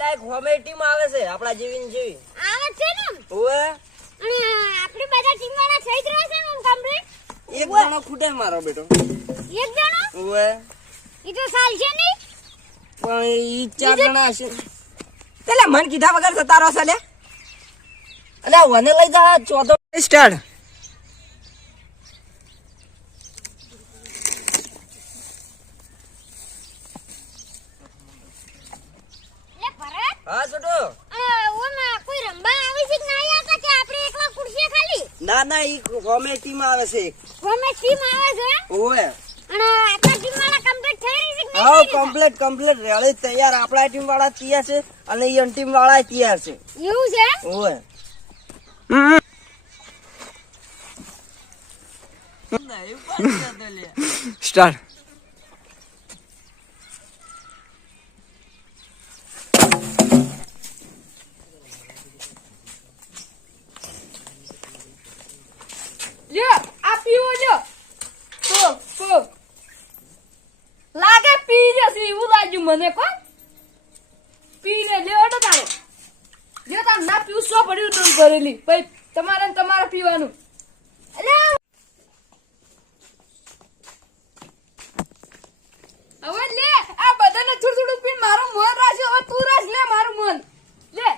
અલા એક હોમે ટીમ આવે છે આપણા જેવી ને જેવી. આવે છે ને ઓએ અને આપણી બધા ટીમવાળા થઈ ગયા છે ને કમ્પ્લીટ? એક જણો ખૂટે મારો બેટો. એક જણો ઓએ ઈ તો સાલ છે ને પણ ઈ ચાર જણા હશે. પેલા મન કીધા વગર જતા રહો છે અલે વને લઈ જા ચોથો. સ્ટાર્ટ લે ભરત હા છોટુ. ઓમાં કોઈ રંબા આવે છે કે નહીં આવતા કે આપણે એકલા ખુરશી ખાલી? ના ના ઈ હોમે ટીમ આવે છે. એક. ટીમ આવે છે ઓવે. અને આપણા ટીમવાળા કમ્પ્લીટ થઈ રહી છે કે હા કમ્પ્લીટ કમ્પ્લીટ રેડી તૈયાર. આપણા ટીમ વાળા તૈયાર છે અને ઈ ટીમ વાળા તૈયાર છે. એવું છે ઓવે. સ્ટાર્ટ લ્યો આ પીવો લ્યો તો તો લાગે પી જશે એવું લાગ્યું મને કોણ? પીને લેવો તો તારે. જો તાર, ના પીવું પડ્યું તું ભરેલી. ભાઈ, તમારે ને તમારે પીવાનું. અલે હવે લે, આ બધાને થોડું થોડું પીને મારું મન રાખ્યો. હવે તું રાખ, લે મારું મન લે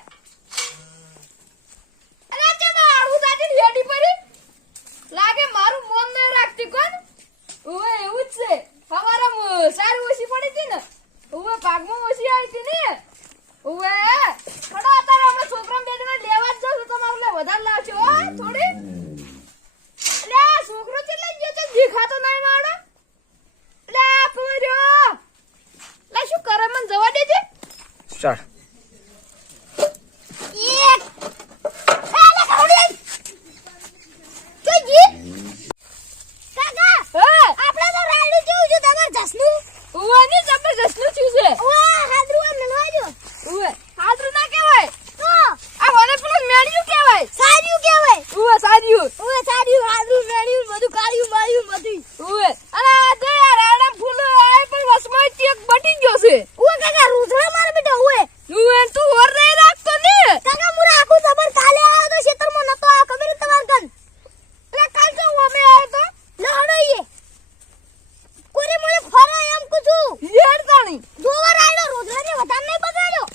અરે ચલો આડું દાટી રેડી પડી લાગે મારું મન નહીં રાખતી કોણ ઓવે એવું જ છે હવારે સારી ઓછી પડી હતી ને ઓવે ભાગમાં ઓછી આવી હતી ને ઓવે ખડો અત્યારે આપણે છોકરા બે જણા લેવા જ જશું તમારે લે વધારે લાવજો હો થોડી એટલે આ છોકરો ચેટલે ગયો છે દેખાતો નહીં મારો એટલે આ પોર્યો લે શું કરે મને જવા દેજે સ્ટાર્ટ એક અલે કવડી જોઈ કાકા હા આપણે તો રાયડું જેવું છે તમાર જસનું ઓવે ને જબરજસ્તનું થયું છે ઓવા હાદરું એમ નવાજો ઓવે હાદરું ના કહેવાય તો આ મને પેલું મેળ્યું કહેવાય સાર્યું કહેવાય ઓવે સાર્યું ઓવે સાર્યું હાદરું મેળ્યું બધું કાળ્યું બાળ્યું બધું ઓવે અને આ જો યાર આડા ફૂલ આ પણ વસમાં ચેક બટી ગયો છે ઓવે કાકા રૂધડા માર બેટા ઓવે ઓવે તું ઓર નહીં રાખતો ને કાકા મુરા આખું જબર કાલે આવ્યો તો ખેતરમાં નતો આ ખબર છે તમાર કન એટલે કાલ તો અમે આવ્યો તો લહડો ઈએ કોરે મને ફરો એમ કુછું યાર તાણી દોવા રાયડો રૂધડા ને વધાર નહીં બગાડ્યો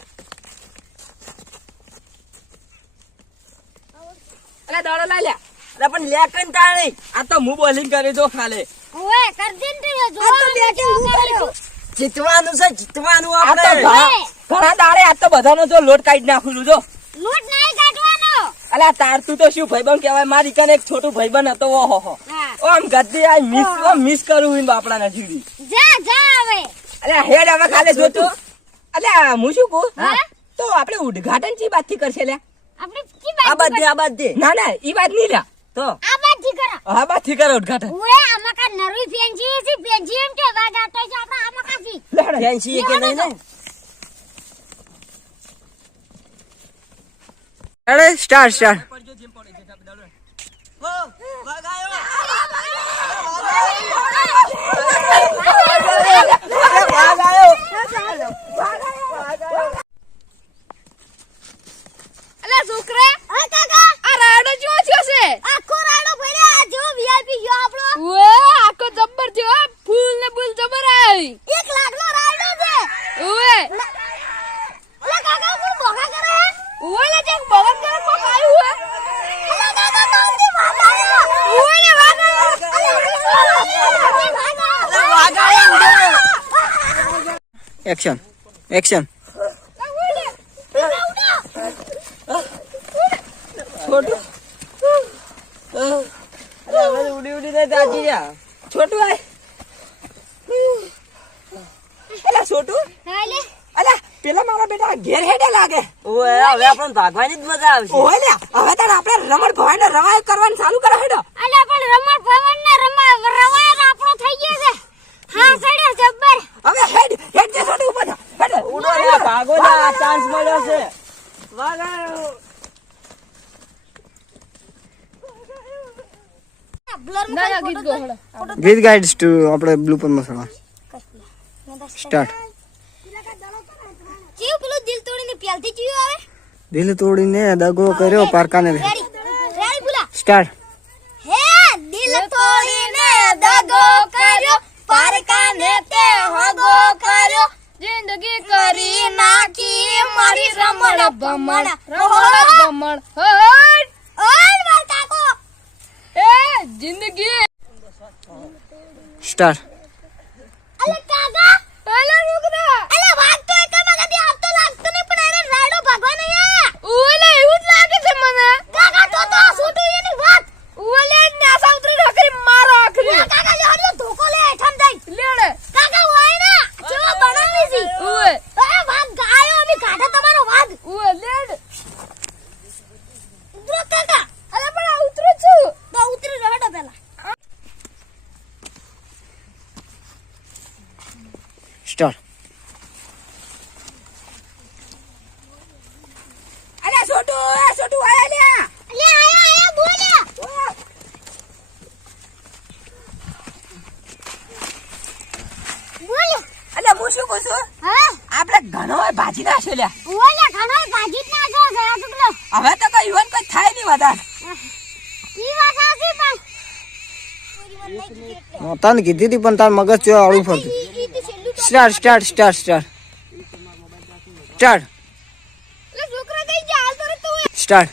એટલે દાડો લઈ લ્યા અરે પણ લે કઈ તાણી. આ તો હું બોલિંગ કરી દો ખાલે. ઓવે કર આ તો જોવા હું કર્યો જીતવાનું છે જીતવાનું આ તો આપણે. ઘણા દાડે આ તો બધાનો જો લોટ કાઢી નાખું જો. લોટ નહીં કાઢવાનો. અલ્યા તાર તું તો શું ભાઈબંધ કહેવાય? મારી કને એક છોટું ભાઈબંધ હતો ઓહો હો. આમ ગદ્દી આ મિસ મિસ કરું ઇન બાપડાના જીવી જા જા હવે. અલ્યા હેડ હવે ખાલે જોતું. અલ્યા હું શું કહું? તો આપણે ઉદ્ઘાટન ચી બાતથી કરશે લે? આપણે કી આ બાત બધે આ બધે. ના ના ઈ વાત નહીં લ્યા તો? આ કરો. જી કરો ઉદ્ઘાટન. ઓએ આમાં કા નરવી ફેંચી છે ફેંચી એમ કે વાગ આટો છે આપણે આમાં કાજી લેડો. ફેન્સી કે નહીં ને અરે સ્ટાર્ટ સ્ટાર્ટ એટલે છોકરા હા કાકા આ રાયડો જેવો થયો છે આખો રાડો ભર્યા આ જો વીઆઈપી ગયો આપણો ઓએ આખો જબ્બર થયો હો. ફૂલ ને ફૂલ જબર આવી એક લાખ નો રાડો છે ઓએ અલા કાકા કોણ બોગા કરે હે ઓએ ને જેક બગન કરે કોક આવ્યું હે અલા કાકા તો અમને વાગ આવ્યો ઓએ ને વાગ આવ્યો. એક્શન એક્શન છોટું. ઉડી ઉડી ને દાજી જા. છોટું આય. અલા છોટું. અલા પેલા મારા બેટા ઘેર હેડે લાગે. ઓએ હવે આપણને ભાગવાની જ મજા આવશે. ઓય લ્યા હવે તાર આપણે રમણ ભવાઈ ને રવાય કરવાનું ચાલુ કરો હેડો. અલા પણ રમણ ભવન ને રમા રવાયર આપણો થઈ ગયો છે હા સડ્યો જબ્બર હવે હેડ હેડ જે છોટું ઉપર થા. હેડ ઉડો રે ભાગો ને આ ચાન્સ મળ્યો છે. ગીત ગાઈડ્સ ટુ આપણે બ્લુ પર મસળવા સ્ટાર્ટ. ચીવ પેલું દિલ તોડીને પ્યાલથી ચીવ આવે? દિલ તોડીને દગો કર્યો પારકાને સ્ટાર્ટ. હે દિલ તોડીને દગો કર્યો પારકાને તે હગો કર્યો. જિંદગી કરી નાખી. મારી રમણ ભમણ રમણ ભમણ હટ! ઓય માર કાકો! એ જિંદગી! સ્ટાર. અલે કાકા! અલા રૂકડા અલે વાગ તો એક મગાથી આપતો લાગતો નહીં પણ એને રાયડો ભાગવા નહીં આયા ઓલે એવું જ લાગે છે મને કાકા તો તો આ છોટું એની વાત ઓલે નાસા ઉતરી નકરી મારો આખરી લે કાકા લે હરિયો ધોકો લે હેઠમ જઈ લેડે કાકા હોય ને ચેવો બનાવી છી ઓએ એ વાઘ ગાયો અમે કાઢે તમારો વાઘ ઓએ લેડ ઉતરો કાકા અલા પણ આ ઉતરો છું તો ઉતરી રહેડો પેલા સ્ટાર્ટ અરે છોટુ એ છોટુ આયા લ્યા લે આયા આયા બોલ્યા બોલ્યો અલે હું શું કહું છું હા આપણે ઘણો ભાજી નાખ્યો લ્યા. બોલ્યા ઘણો ભાજી જ નાખ્યો જરા ટુકડો હવે તો કઈ યુવાન કઈ થાય નહીં વધારે. ઈ વાત સાચી પણ. તને કીધી હતી પણ તાર મગજ ચો આળું ફરતું. ઈ ઈ તો છેલ્લું તો- start start start start start એટલે છોકરા કઈ જા હાલ તરત તો સ્ટાર્ટ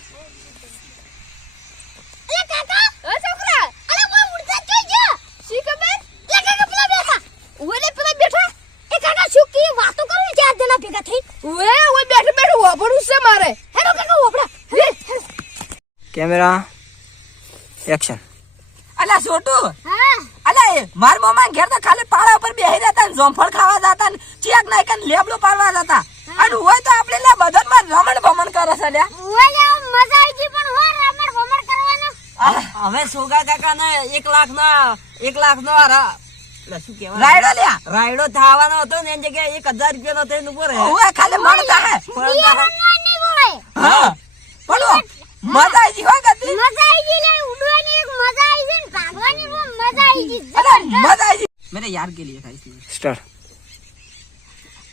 અલે કાકા એ છોકરા અલે કોઈ ઉડતા જોઈ જો શી ખબર લે કાકા પેલા બેઠા ઓલે પેલા બેઠા એ કાકા શું કી વાતો કરો ને ચાર જણા ભેગા થઈ ઓએ ઓએ બેઠું બેઠું વાપરવું છે મારે. હેલો કાકા હે કેમેરા એક્શન અલા છોટુ. હા. અલા માર મામા ઘેર તો ખાલી પાડા ઉપર બેહી રહેતા ને જોમફળ ખાવા જતા ને ચેક નાઈ કન પાડવા જતા. અને હોય તો આપણે લે બદનમાં રમણ ભમણ કરે છે લ્યા. ઓલે મજા આવી ગઈ પણ હો રમણ ભમણ કરવાનો હવે સોગા કાકા ને એક લાખ ના એક લાખ નો રાયડો લ્યા રાયડો થાવાનો હતો ને એની જગ્યાએ એક હજાર રૂપિયા નો થઈને ઊભો રહે. ઓય ખાલી મળતા હે. હા. પડો મજા આવી ગઈ હોય ગતિ મજા આવી ગઈ લે ઉડવાની એક મજા આવી છે ને ભાગવાની બહુ મજા આવી ગઈ. અરે મજા આવી ગઈ. મેરે યાર કે લિયે ખાઈ છે સ્ટાર.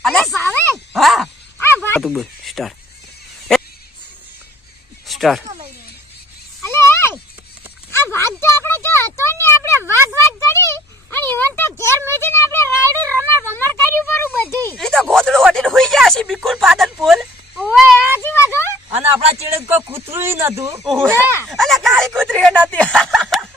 અલે. સાવે હા. આ વાત તું બોલ સ્ટાર. સ્ટાર. વટીને બિકુલ પાદન પોલ આજી અને આપણા ચેડે કોઈ કૂતરું નતું. ના. અને કાળી કૂતરી નથી